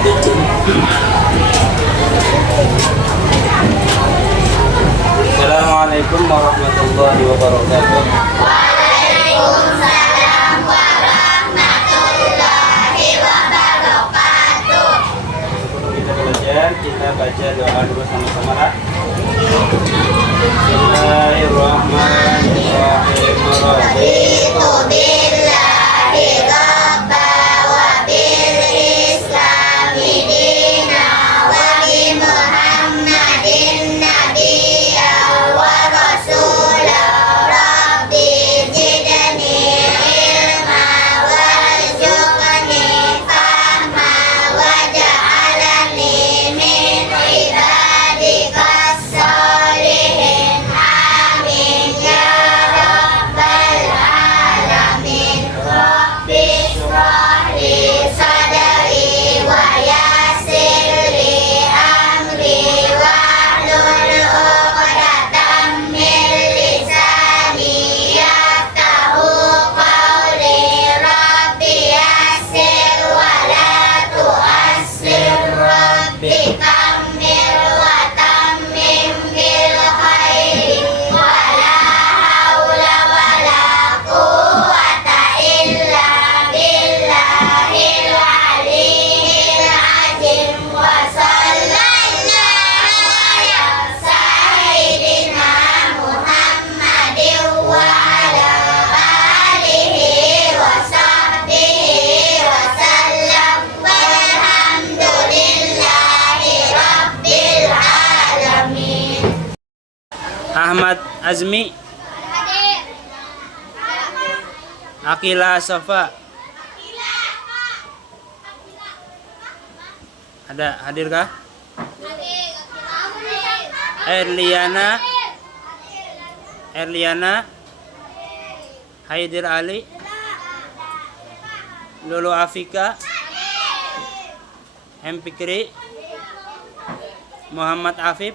Assalamualaikum warahmatullahi wabarakatuh. Waalaikumsalam warahmatullahi wabarakatuh. Sebelum kita belajar, kita baca doa dulu sama-sama. Bismillahirrahmanirrahim. Raditu billahi rabba wa bil islami dina wa bi Muhammadin nabiyya wa rasula. Rabbi zidni ilma warzuqni fahma waj'alni min ibadikas sholihin. Amin ya rabbal alamin. Rabbi shrah li sadri wa yassir li amri wahlul 'uqdatam min lisani yafqahu qawli. Rabbi yassir wa la tu'assir. Rabbi kammil wa tammim bil khairi wa la haula wa la quwwata illa billahil aliyyil azim. Wa sallallahu ala sayyidina Muhammadin wa ala alihi wa sahbihi wa sallam. Walhamdulillahi rabbil alamin. Ahmad Azmi, Akila Safa. Ada hadirkah? Erliana, Haidir Ali, Lulu Afika, M Fikri, Muhammad Afif,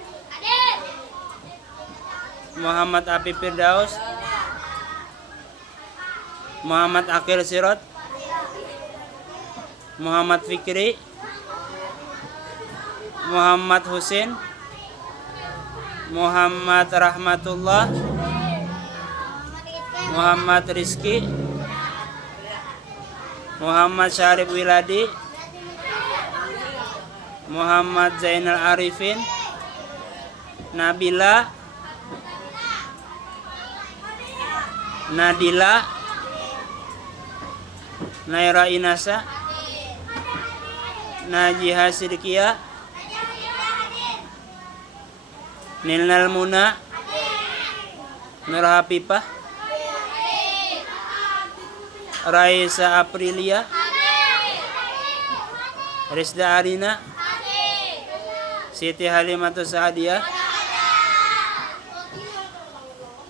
Muhammad Afif Firdaus, Muhammad Akil Sirot, Muhammad Fikri, Muhammad Husin, Muhammad Rahmatullah, Muhammad Rizki, Muhammad Syarif Wiladi, Muhammad Zainal Arifin, Nabila, Nadila, Naira Inasa, Najiha Sidkia, Nilnal Muna, Nur Hafifah, Raisa Aprilia, Rizda Arina, Siti Halimatus Sa'adiyah,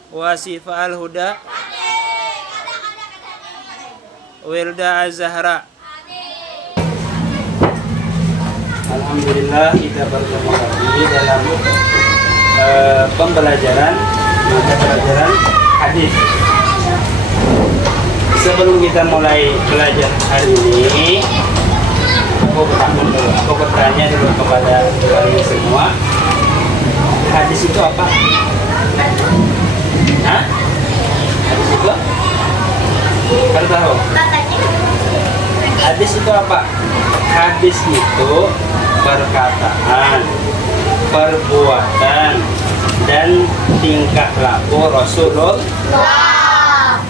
Wasifa Al-Huda, Wilda Az-Zahra. Alhamdulillah, kita bertemu lagi dalam pembelajaran mata pelajaran hadis. Sebelum kita mulai belajar hari ini, aku bertanya dulu kepada kalian semua, hadis itu apa? Hah? Hadis itu? Kalian tahu? Hadis itu apa? Hadis itu perkataan, perbuatan, dan tingkah laku Rasulullah.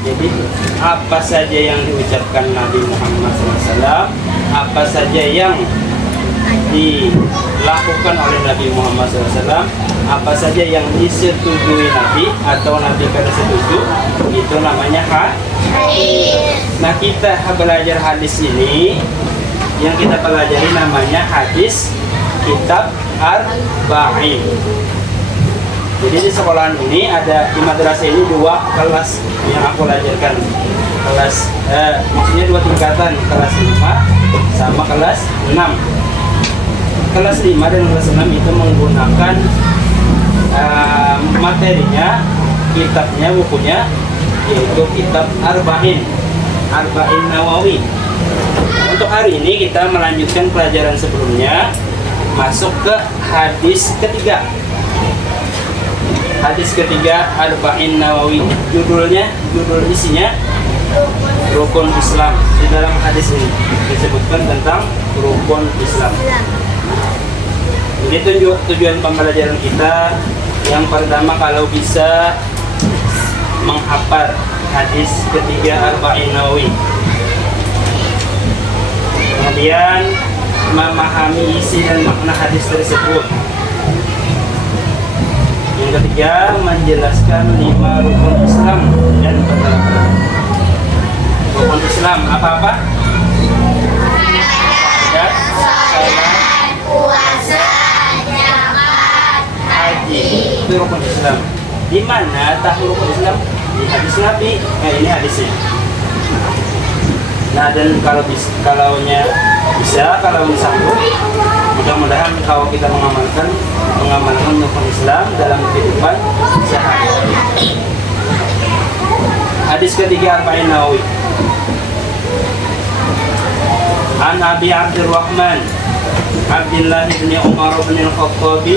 Jadi apa saja yang diucapkan Nabi Muhammad SAW, apa saja yang dilakukan oleh Nabi Muhammad SAW, apa saja yang disetujui Nabi atau Nabi kada setuju, itu namanya hadis. Nah, kita belajar hadis ini, yang kita pelajari namanya hadis kitab Arba'in. Jadi di sekolahan ini ada, di madrasah ini dua kelas yang aku ajarkan. Maksudnya dua tingkatan, kelas 5 sama kelas 6. Kelas 5 dan kelas 6 itu menggunakan materinya, kitabnya, bukunya, yaitu kitab Arba'in Nawawi. Untuk hari ini kita melanjutkan pelajaran sebelumnya, masuk ke hadis ketiga. Hadis ketiga Arba'in Nawawi. Judul isinya Rukun Islam. Di dalam hadis ini disebutkan tentang rukun Islam. Ini tujuan pembelajaran kita. Yang pertama, kalau bisa menghafal hadis ketiga Arba'in Nawawi. Kemudian memahami isi dan makna hadis tersebut. Yang ketiga, menjelaskan 5 rukun Islam dan penerapan. Rukun Islam apa-apa? Salat, puasa, zakat, Haji. Itu rukun Islam. Di mana tahu rukun Islam? Di hadis Nabi. Nah, ini hadisnya. Nah, dan kalau kalau sanggup, mudah-mudahan kalau kita mengamalkan rukun Islam dalam kehidupan sehari-hari. Hadis ketiga Arba'in Nawawi. An Abi Abdurrahman Abdullah bin Umar bin Al-Khattab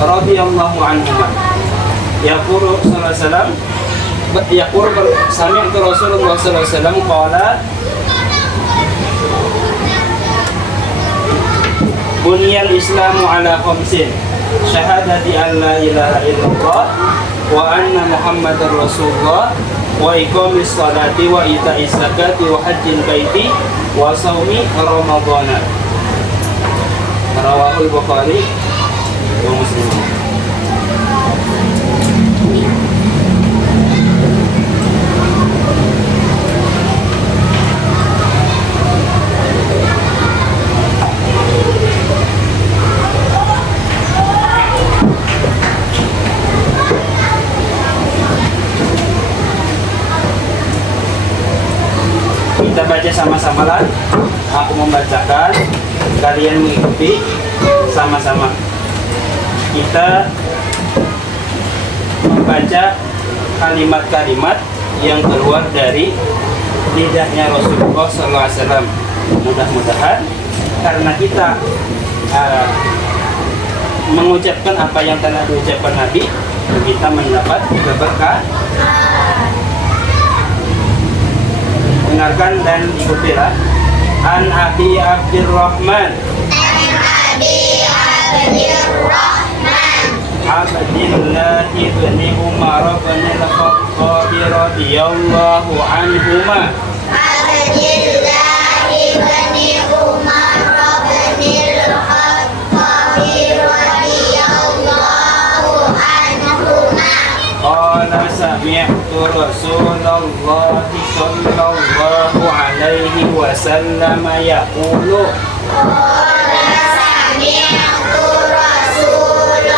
radhiyallahu anhu. Yaqulu sallallahu alaihi wasallam, sami'tu Rasulullah sallallahu alaihi wasallam qala Bunyal Islamu ala khamsin, syahadati an la ilaha illallah wa anna Muhammadar Rasulullah wa iqamis salati wa ita'iz zakati wa hajjil baiti wa shaumi ramadhana. Rawahul Bukhari wa Muslim. Kita baca sama-sama lah. Aku membacakan, kalian mengikuti sama-sama. Kita membaca kalimat-kalimat yang keluar dari lidahnya Rasulullah SAW. Mudah-mudahan karena kita mengucapkan apa yang telah diucapkan Nabi, kita mendapat keberkahan. Dengarkan dan ikutilah. An Abi Abdurrahman Abdullah ibn Umar bin Al-Khattab radhiyallahu anhuma. Abdullah ibn Umar bin Al-Khattab radhiyallahu anhuma. Qala sami'tu Rasulullah sallallahu alaihi wasallam yaqulu. Qala sami'tu Rasulullah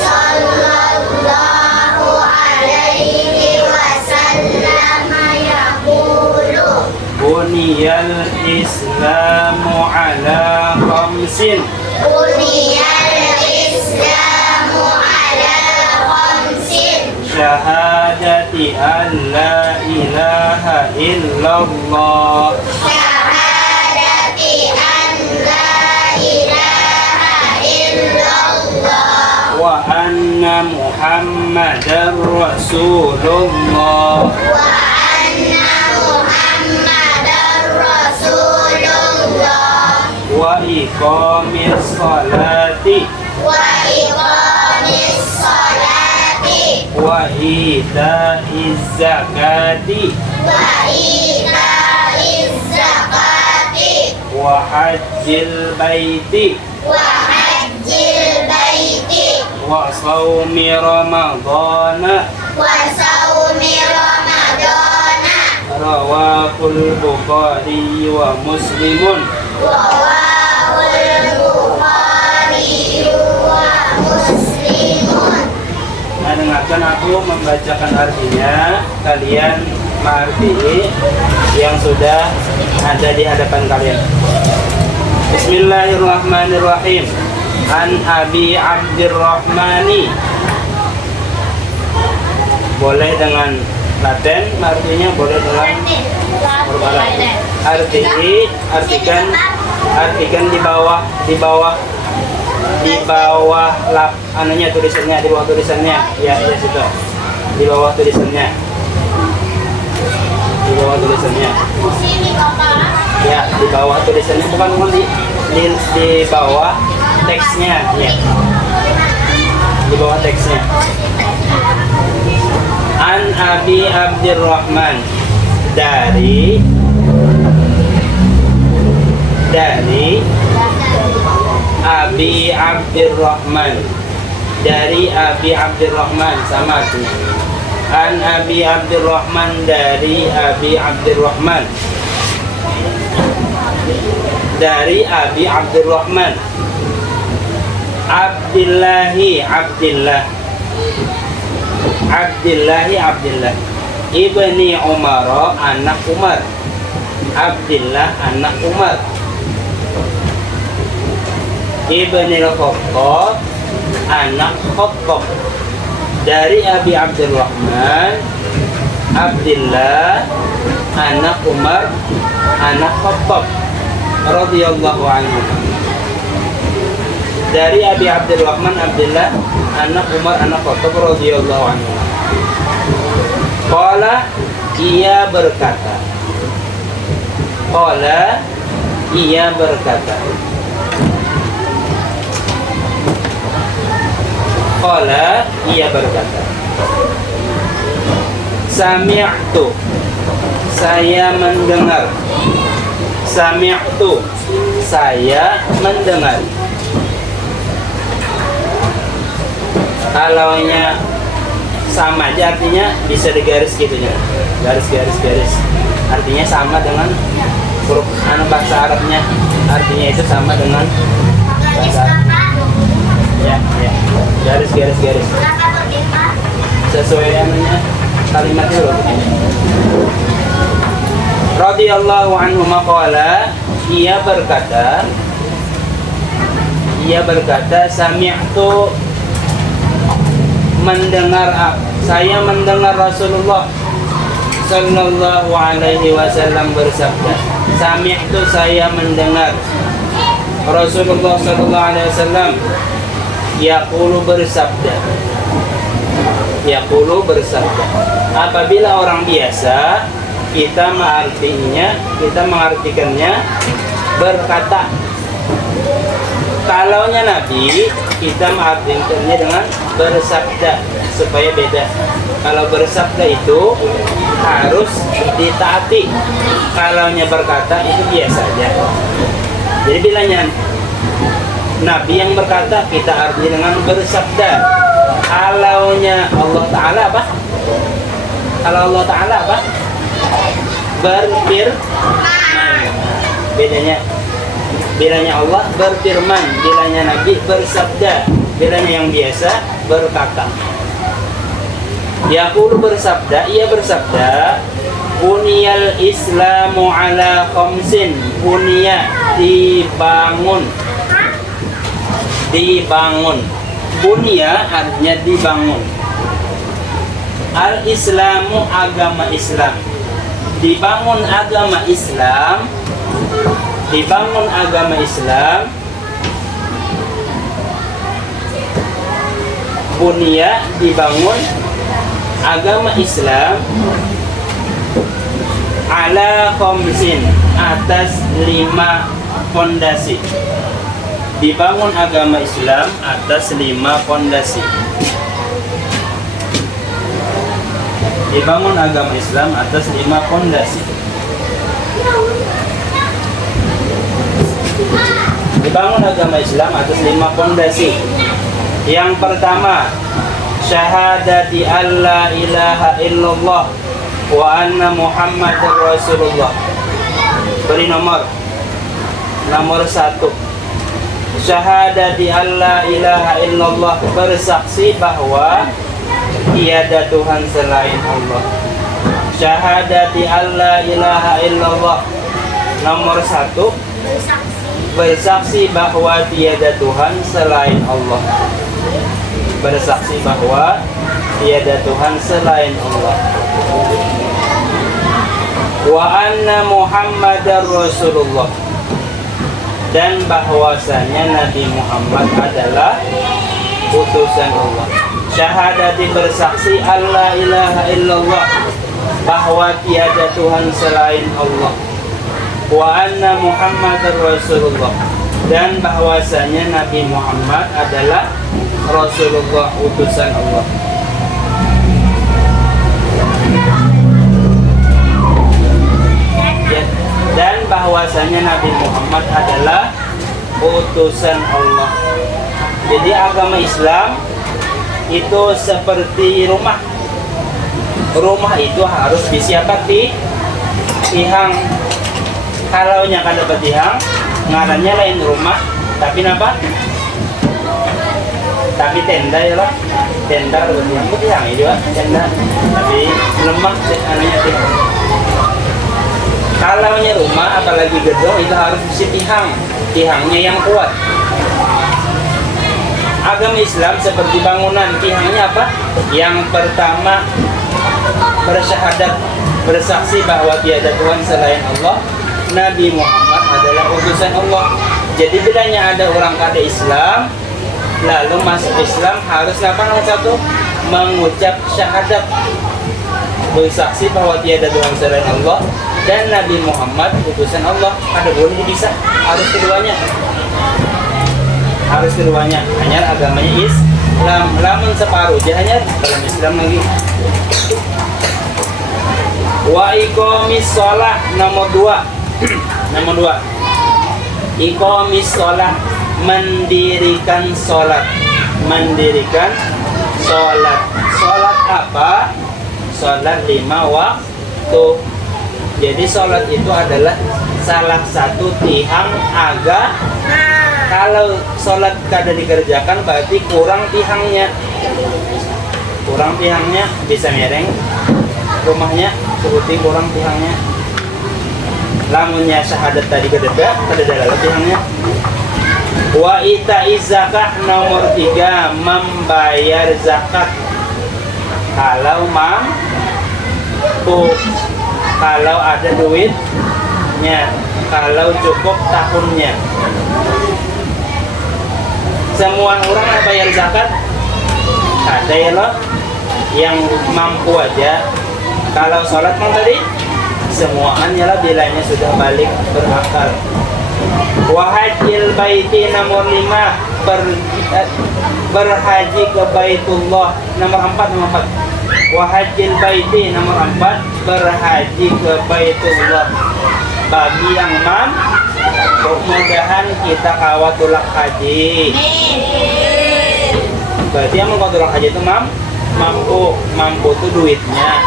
sallallahu alaihi wasallam yaqulu. Buniyal Islamu ala khamsin. Buniyal Islamu ala khamsin. Syahadati an la ilaha illallah Syahadati an la ilaha illallah wa anna Muhammadar Rasulullah wa anna Muhammadar Rasulullah wa iqamis salati wa iqamis salati wa ita'iz zakati wa ita'iz zakati wa hajjil baiti wa hajjil baiti wa shaumi ramadhana. wa saumi ramadhana. Rawahul Bukhari wa Muslimun. Rawahul Bukhari wa Muslimun. Nah, dengarkan aku membacakan artinya, kalian mengerti yang sudah ada di hadapan kalian. Bismillahirrahmanirrahim. An Abi Abdurrahmani. Boleh dengan Laten artinya boleh dalam berbalas. Artikan di bawah lap anunya tulisannya, di bawah tulisannya. Ya situ. Di bawah tulisannya. Di bawah tulisannya. Ya, di bawah tulisannya, bukan di bawah teksnya, ya. Di bawah teksnya. An Abi Abdurrahman, dari Abi Abdurrahman, dari Abi Abdurrahman, sama artinya. An Abi Abdurrahman, dari Abi Abdurrahman, dari Abi Abdurrahman. Abdillahi Abdillah, Ibni Umar, anak Umar. Abdillah anak Umar. Ibni Khattab, anak Khattab. Dari Abi Abdurrahman, Abdillah anak Umar, anak Khattab radhiyallahu anhu. Dari Abi Abdurrahman, Abdillah anak Umar, anak Khattab radhiyallahu anhu. Qala, ia berkata. Qala, ia berkata. Qala, ia berkata. Sami'tu, saya mendengar. Sami'tu, saya mendengar. Kalaunya sama aja artinya bisa digaris gitu ya. Garis. Artinya sama dengan huruf bahasa Arabnya. Artinya itu sama dengan bahasa Arab. Ya. Garis. Sesuai anunya kalimatnya loh. Radhiyallahu anhu maqala, ia berkata sami'tu, saya mendengar Rasulullah sallallahu alaihi wasallam bersabda. Sami'tu, saya mendengar Rasulullah sallallahu alaihi wasallam yaqulu, bersabda. Apabila orang biasa kita mengartikannya berkata. Kalaunya Nabi, kita mengartikannya dengan bersabda supaya beda. Kalau bersabda itu harus ditaati. Kalaunya berkata itu biasa aja. Jadi bilangnya Nabi yang berkata, kita arti dengan bersabda. Kalaunya Allah Ta'ala apa? Kalau Allah Ta'ala apa? Berfirman. Bilanya Allah berfirman, bilanya Nabi bersabda, bilanya yang biasa berkata. Yaqulu, bersabda, ia bersabda, buniyal islamu ala khamsin. Bunya, dibangun. Bunya artinya dibangun. Al islamu, agama Islam. Dibangun agama Islam. Bunya, dibangun agama Islam ala khamsin, atas 5 fondasi. Dibangun agama Islam atas 5 fondasi. Dibangun agama Islam atas 5 fondasi. Dibangun agama Islam atas 5 fondasi. Yang pertama, syahadati alla ilaha illallah wa anna Muhammadar Rasulullah. Beri nomor 1. Syahadati alla ilaha illallah, bersaksi bahwa tiada Tuhan selain Allah. Syahadati alla ilaha illallah. Nomor 1, bersaksi bahwa tiada Tuhan selain Allah. Bersaksi bahwa tiada Tuhan selain Allah. wa anna Muhammadar Rasulullah, dan bahwasanya Nabi Muhammad adalah utusan Allah. Syahadati, bersaksi Allah ilaha illallah, bahwa tiada Tuhan selain Allah. Wa anna Muhammadar Rasulullah, dan bahwasanya Nabi Muhammad adalah Rasulullah, utusan Allah. Dan bahwasanya Nabi Muhammad adalah utusan Allah. Jadi agama Islam itu seperti rumah. Rumah itu harus disiapkan tihang. Kalau nya kada betihang, ngarannya lain rumah, tapi napa? Tapi tenda ya lah. Tenda kalau betihang itu tenda. Tapi lemah anunya tihang. Kalau nya rumah, apalagi gedung, itu harus isi tihang. Tihangnya yang kuat. Agama Islam seperti bangunan, tihangnya apa? Yang pertama, bersyahadat, bersaksi bahwa tiada Tuhan selain Allah, Nabi Muhammad adalah utusan Allah. Jadi bilanya ada orang kada Islam lalu masuk Islam, harus apa? Nomor satu, mengucap syahadat, bersaksi bahwa tiada Tuhan selain Allah dan Nabi Muhammad utusan Allah. Kada boleh dipisah, harus keduanya. Harus keduanya. Hanya agamanya Islam, lamun separuh dia hanya dalam Islam lagi. Wa iqamis shalah, nomor 2. Nomor 2, iqamis shalah, mendirikan sholat. Mendirikan sholat. Sholat apa? Sholat 5 waktu. Jadi sholat itu adalah salah satu tihang agama. Kalau sholat kada dikerjakan berarti kurang tihangnya. Kurang tihangnya, bisa mereng rumahnya seperti kurang tihangnya. Lamunnya syahadat tadi kededa dalam tihangnya. Wa ita'iz zakah, nomor 3, membayar zakat. Kalau mampu, kalau ada duitnya, kalau cukup tahunnya. Semua orang bayar zakat? Ada ya loh, yang mampu aja. Kalau sholat mang tadi, semuanya lah bilanya sudah balik berakal. Wahajil baiti, nomor 5, berhaji ke Baitullah. Nomor 4. Wahajil baiti, nomor 4, berhaji ke Baitullah. Bagi yang mudah-mudahan kita kawat tulak haji. Berarti yang mau tulak haji itu mampu tuh duitnya,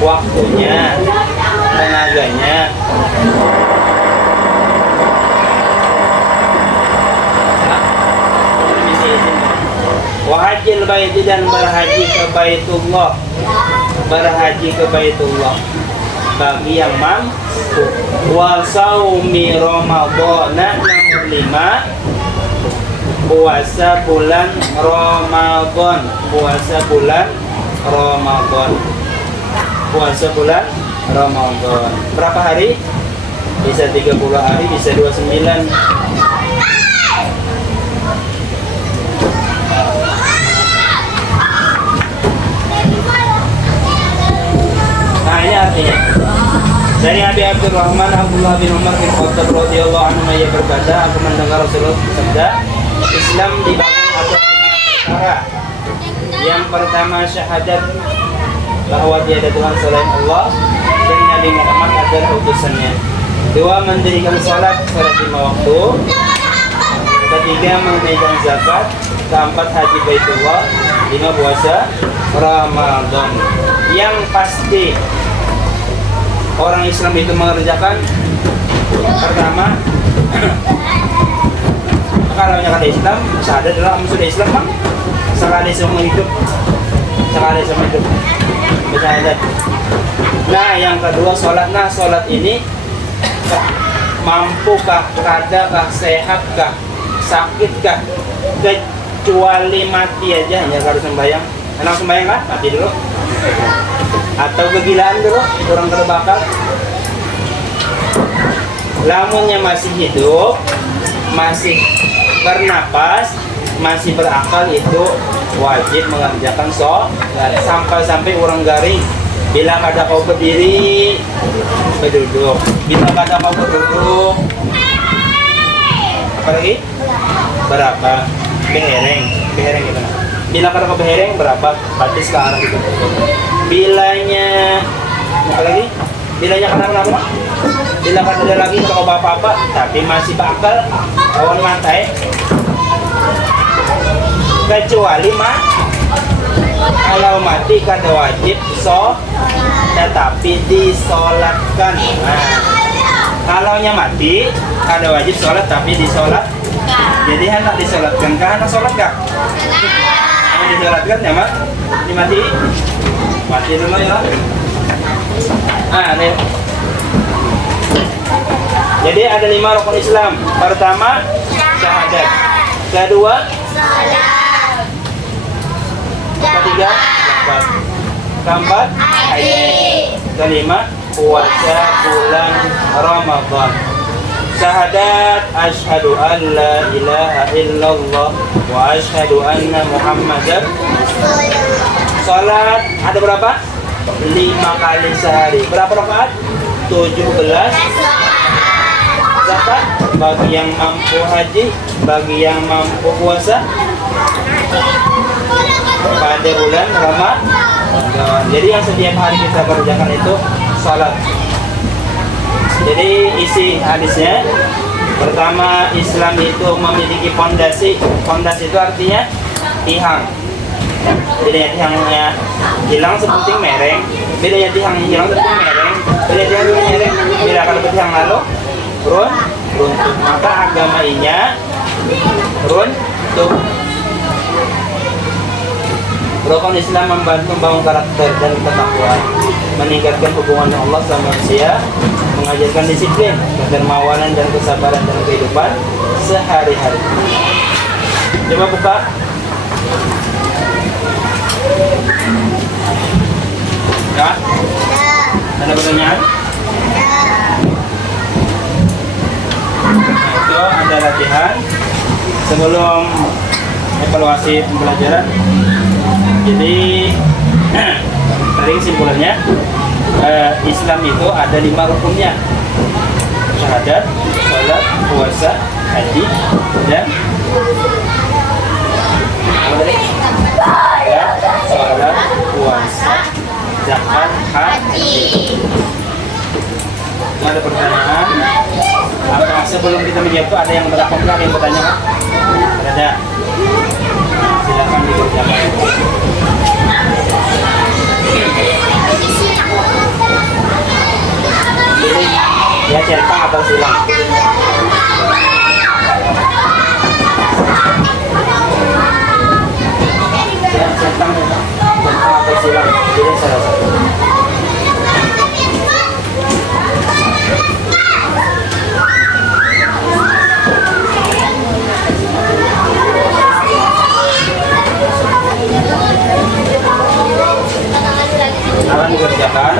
waktunya, tenaganya. Wahajil baiti, dan berhaji ke Baitullah. Berhaji ke Baitullah bagi yang mampu. Wa saumi Ramadhan, nomor 5, puasa bulan Ramadan. Puasa bulan Ramadan. Puasa bulan Ramadan. Berapa hari? Bisa 30 hari, bisa 29. Nah, ini artinya. Dari Abi Abdurrahman Abdullah bin Umar bin Khattab radhiyallahu anhu, ia berkata, aku mendengar Rasulullah bersabda, Islam dibangun atas 5 perkara. Yang pertama, syahadat bahwa tiada Tuhan selain Allah dan Nabi Muhammad adalah utusannya. 2, mendirikan salat 5 waktu. 3, menunaikan zakat. 4, haji Baitullah. 5, puasa Ramadan. Yang pasti orang Islam itu mengerjakan pertama, kalau yang kata Islam, syahadat adalah sudah Islam bang, sekali seumur hidup, bersyahadat. Nah, yang kedua sholat. Nah, sholat ini mampukah, kadakah, sehatkah, sakitkah, kecuali mati aja hanya harus sembahyang. Enak sembahyang kan? Mati dulu. atau kegilaan dulu kurang terbakar. Lamunnya masih hidup, masih bernapas, masih berakal, itu wajib mengerjakan sholat sampai orang garing. Bila kada kau berdiri, berduduk. Bila kada kau berduduk, apa lagi? Berapa? Behereng gitu. Bila kada kau behereng, berapa? Batis ke arah itu. Bilanya, apa lagi? Bilanya kenapa? Bila kada lagi kau apa-apa, tapi masih bakal kawan mantai. Kecuali kalau mati kada wajib tetapi disolatkan. Nah, kalau mati kada wajib sholat tapi disolat. Jadi hendak disolatkan kah? Hendak sholat kah? Mau disolatkan ya mak? Dimati? Mati dulu ya. Nih. Jadi ada 5 rukun Islam. Pertama syahadat. Kedua Salat. ketiga zakat. Keempat haji. Kelima puasa bulan Ramadan. Syahadat asyhadu an la ilaha illallah wa asyhadu anna Muhammadar. Salat ada berapa? 5 kali sehari. Berapa rakaat? 17. Zakat bagi yang mampu haji, bagi yang mampu puasa pada bulan Ramadan. Jadi yang setiap hari kita kerjakan itu salat. Jadi isi hadisnya, pertama Islam itu memiliki fondasi. Fondasi itu artinya tiang. Bedanya tiangnya hilang seperti mereng, bedanya tiang hilang seperti mereng, bedanya tiang mereng. Bila kalau tiang lalu runtuh, maka agama ini runtuh. Rukun Islam membantu membangun karakter dan ketakwaan, meningkatkan hubungan Allah sama manusia, mengajarkan disiplin, kedermawanan dan kesabaran dalam kehidupan sehari-hari. Coba buka. Ya? Ada pertanyaan? Nah, itu ada latihan sebelum evaluasi pembelajaran. Jadi tadi kesimpulannya, Islam itu ada 5 rukunnya: syahadat, salat, puasa, haji, dan salat, puasa, zakat, haji. Ada pertanyaan? Apa sebelum kita menjawab itu ada yang bertanya yang bertanya? Ada. Silakan dikerjakan. Jadi ya cerita atau silang. Ya cerita atau silang. Jadi salah satu. Akan dikerjakan.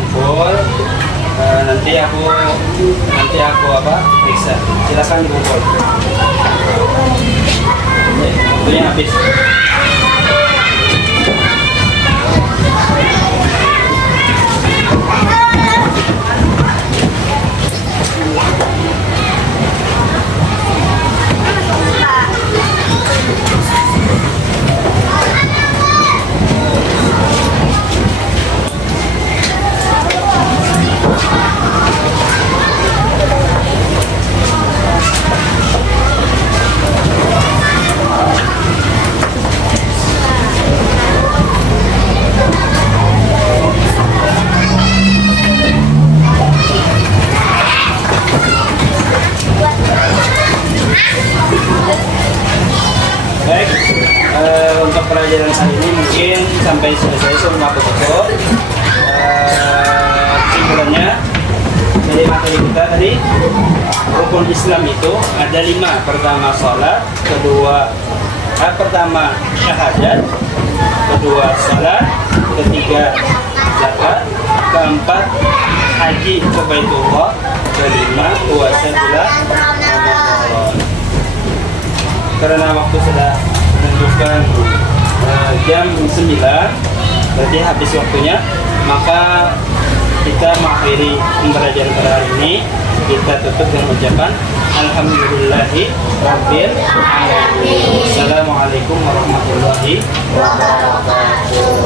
dikumpul. Nanti aku apa periksa. Silakan dikumpul. Waktunya habis. Baik, untuk pelajaran kali ini mungkin sampai selesai semua foto. Kesimpulannya dari materi kita tadi, rukun Islam itu ada 5. Pertama sholat, pertama syahadat, kedua sholat, ketiga zakat, keempat haji ke Baitullah, kelima puasa bulan Ramadan. Karena waktu sudah menunjukkan jam 9, berarti habis waktunya, maka kita mengakhiri pembelajaran pada hari ini. Kita tutup dengan ucapan Alhamdulillahi Rabbil Alamin. Assalamualaikum warahmatullahi wabarakatuh.